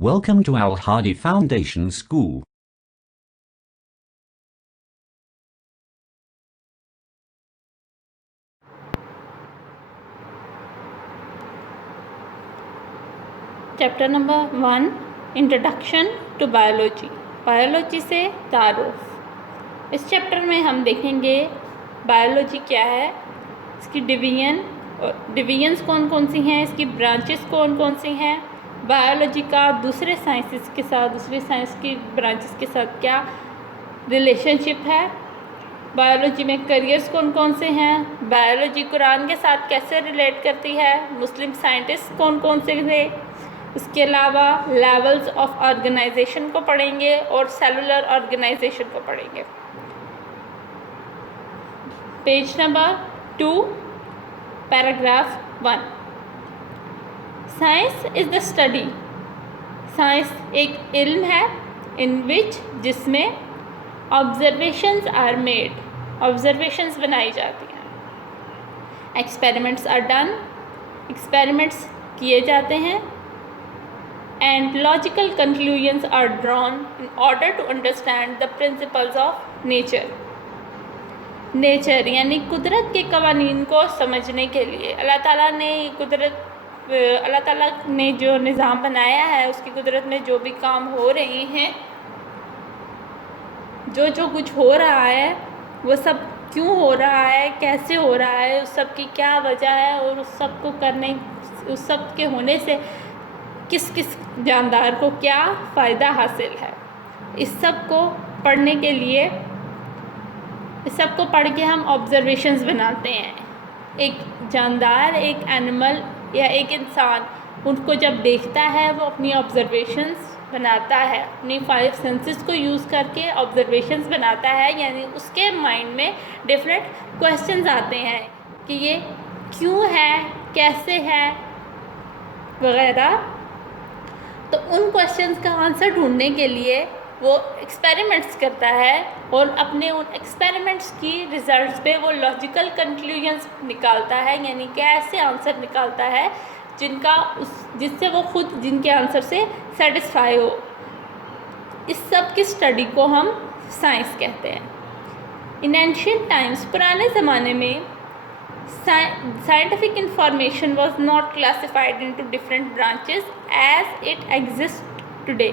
Welcome to Al Hadi Foundation School. Chapter number 1 introduction to biology. Biology से तारुफ। इस chapter में हम देखेंगे बायोलॉजी क्या है, इसकी डिवीजन्स कौन कौन सी हैं, इसकी ब्रांचेस कौन कौन सी हैं, बायोलॉजी का दूसरे साइंसेस के साथ, दूसरे साइंस की ब्रांचेस के साथ क्या रिलेशनशिप है, बायोलॉजी में करियर्स कौन कौन से हैं, बायोलॉजी कुरान के साथ कैसे रिलेट करती है, मुस्लिम साइंटिस्ट कौन कौन से थे, इसके अलावा लेवल्स ऑफ ऑर्गेनाइजेशन को पढ़ेंगे और सेलुलर ऑर्गेनाइजेशन को पढ़ेंगे। Page number 2 paragraph 1। Science is the study. Science एक इल्म है इन विच जिसमें ऑब्जर्वेशंस आर मेड, ऑब्जर्वेशंस बनाई जाती हैं, एक्सपेरिमेंट्स आर डन, एक्सपेरिमेंट्स किए जाते हैं, and logical conclusions are drawn in order to understand the principles of nature. Nature यानी कुदरत के कवानीन को समझने के लिए अल्लाह ताला ने जो निज़ाम बनाया है, उसकी कुदरत में जो भी काम हो रहे हैं, जो कुछ हो रहा है, वो सब क्यों हो रहा है, कैसे हो रहा है, उस सब की क्या वजह है और उस सब के होने से किस किस जानदार को क्या फ़ायदा हासिल है। इस सब को पढ़ने के लिए, इस सब को पढ़ के हम ऑब्जर्वेशंस बनाते हैं। एक जानदार, एक एनिमल या एक इंसान उनको जब देखता है, वो अपनी ऑब्जर्वेशंस बनाता है, अपनी 5 सेंसेस को यूज़ करके ऑब्जर्वेशंस बनाता है, यानी उसके माइंड में डिफरेंट क्वेश्चंस आते हैं कि ये क्यों है, कैसे है वगैरह। तो उन क्वेश्चंस का आंसर ढूंढने के लिए वो एक्सपेरिमेंट्स करता है और अपने उन एक्सपेरिमेंट्स की रिजल्ट्स पे वो लॉजिकल कंक्लूजन्स निकालता है, यानी कि ऐसे आंसर निकालता है जिससे वो खुद जिनके आंसर से सेटिस्फाई हो। इस सब की स्टडी को हम साइंस कहते हैं। इन एंशिएंट टाइम्स, पुराने ज़माने में scientific information was not classified into different branches as it exists today.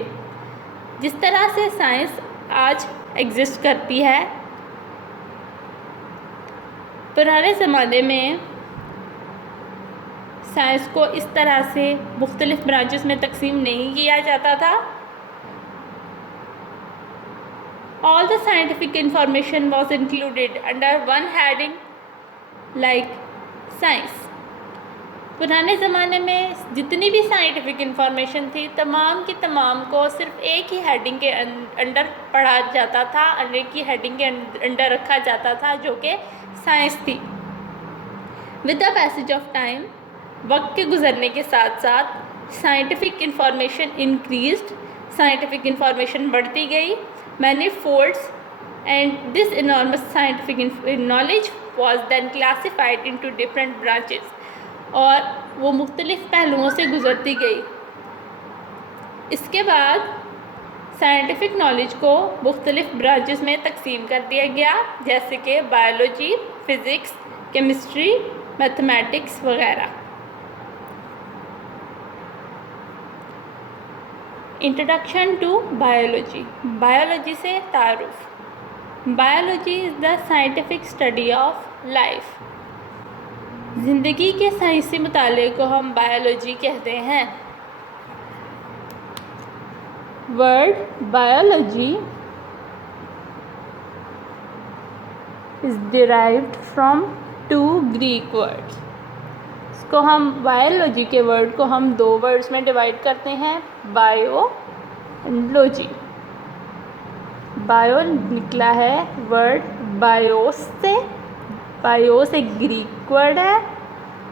जिस तरह से साइंस आज एग्जिस्ट करती है, पुराने ज़माने में साइंस को इस तरह से मुख्तलिफ ब्रांचेस में तकसीम नहीं किया जाता था। All the scientific information was included under one heading like science. पुराने ज़माने में जितनी भी साइंटिफिक इंफॉर्मेशन थी, तमाम की तमाम को सिर्फ एक ही हेडिंग के अंडर पढ़ा जाता था, एक ही हेडिंग के अंडर रखा जाता था, जो कि साइंस थी। With the passage of time, वक्त के गुजरने के साथ साथ scientific information increased, scientific information बढ़ती गई many folds, and this enormous scientific knowledge was then classified into different branches, और वो मुख्तलिफ पहलुओं से गुज़रती गई। इसके बाद साइंटिफिक नॉलेज को मुख्तलिफ ब्रांचेस में तकसीम कर दिया गया, जैसे कि बायोलॉजी, फ़िज़िक्स, केमिस्ट्री, मैथमेटिक्स वगैरह। Introduction to biology. बायोलॉजी से तारुफ। Biology is the scientific study of life. ज़िंदगी के साइंसी मुताले को हम बायोलॉजी कहते हैं। Word biology is derived from 2 Greek words. इसको हम बायोलॉजी के वर्ड को हम 2 वर्ड्स में डिवाइड करते हैं, बायो एंड लॉजी। बायो निकला है वर्ड बायोस से, बायोस एक ग्रीक वर्ड है,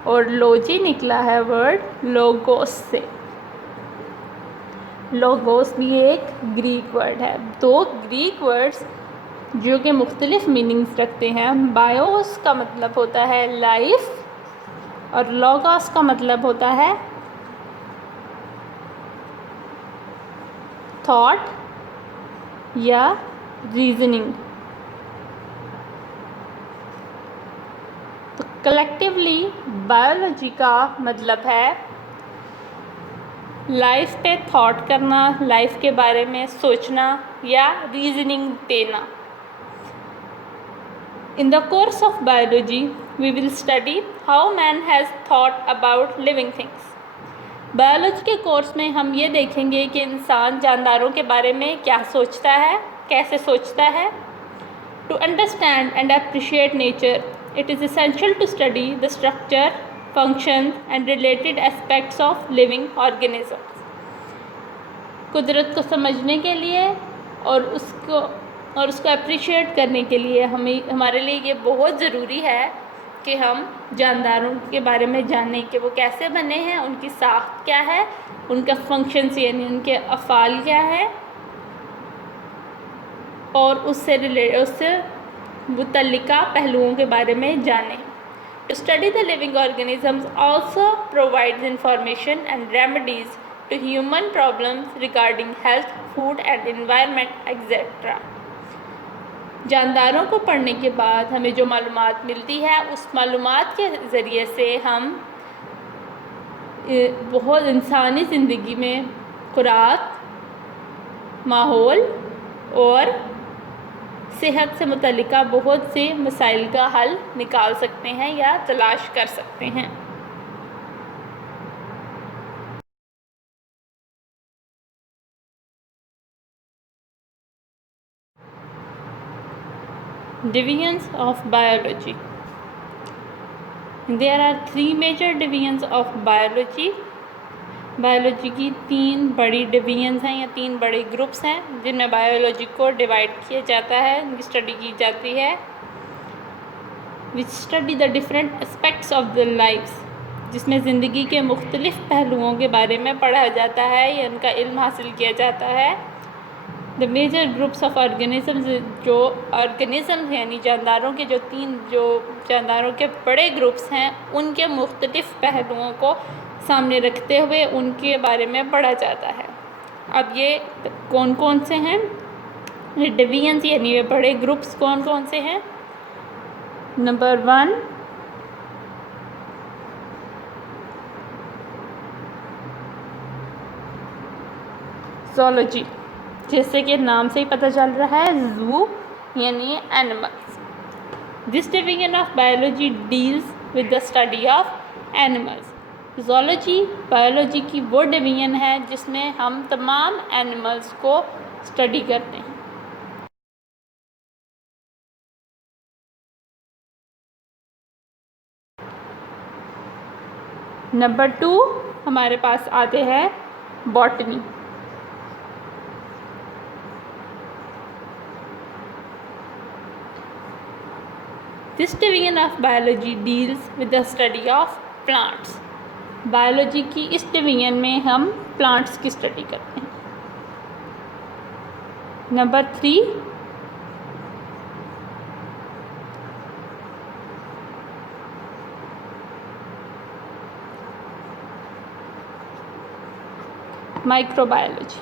और लॉजी निकला है वर्ड लोगोस से। लोगोस भी एक ग्रीक वर्ड है। 2 ग्रीक वर्ड्स जो कि मुख्तलिफ मीनिंग्स रखते हैं। बायोस का मतलब होता है लाइफ और लोगोस का मतलब होता है थॉट या रीजनिंग। तो कलेक्टिवली बायोलॉजी का मतलब है लाइफ पे थॉट करना, लाइफ के बारे में सोचना या रीजनिंग देना। In the course of biology, we will study how man has thought about living things. Biology के कोर्स में हम ये देखेंगे कि इंसान जानदारों के बारे में क्या सोचता है, कैसे सोचता है। To understand and appreciate nature, it is essential to study the structure, functions and related aspects of living organisms. कुदरत को समझने के लिए और उसको अप्रिशिएट करने के लिए हमारे लिए ये बहुत ज़रूरी है कि हम जानदारों के बारे में जानें कि वो कैसे बने हैं, उनकी साख्त क्या है, उनका फंक्शंस यानी उनके अफ़ाल क्या है, और उससे मुतल्लिका पहलुओं के बारे में जानें। To study the living organisms also provides information and remedies to human problems regarding health, food and environment, etc. जानदारों को पढ़ने के बाद हमें जो मालूमात मिलती है, उस मालूमात के ज़रिए से हम बहुत इंसानी ज़िंदगी में खुराक, माहौल और सेहत से मुतल्लिका बहुत से मसाइल का हल निकाल सकते हैं या तलाश कर सकते हैं। Divisions of biology. There are three major divisions of biology. Biology की तीन बड़ी डिवीजन्स हैं या तीन बड़े ग्रुप्स हैं जिनमें बायोलॉजी को डिवाइड किया जाता है, उनकी स्टडी की जाती है। Which study the different aspects of the lifes, जिसमें ज़िंदगी के मुख्तलिफ़ पहलुओं के बारे में पढ़ा जाता है या उनका इल्म हासिल किया जाता है। The major groups of organisms, जो ऑर्गेनिज़म्स यानी जानदारों के जो जानदारों के बड़े ग्रुप्स हैं, उनके मुख्तलिफ़ पहलुओं को सामने रखते हुए उनके बारे में पढ़ा जाता है। अब ये कौन कौन से हैं, ये डिवीजन्स यानी ये बड़े ग्रुप्स कौन कौन से हैं? नंबर 1 ज़ूलॉजी, जैसे कि नाम से ही पता चल रहा है, जू यानी animals. This division of biology deals with the study of animals. Zoology biology की वो डिवीजन है जिसमें हम तमाम एनिमल्स को स्टडी करते हैं। नंबर 2 हमारे पास आते हैं botany. This division of biology deals with the study of plants. Biology की इस डिवीजन में हम प्लांट्स की स्टडी करते हैं। Number 3 microbiology.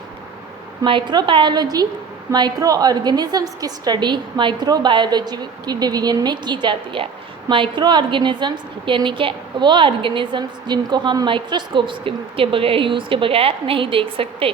Microbiology micro organisms की स्टडी माइक्रोबायोलॉजी की डिवीजन में की जाती है। माइक्रो ऑर्गेनिज़म्स यानी कि वो ऑर्गेनिज़म्स जिनको हम माइक्रोस्कोप्स के बगैर यूज़ के बगैर नहीं देख सकते।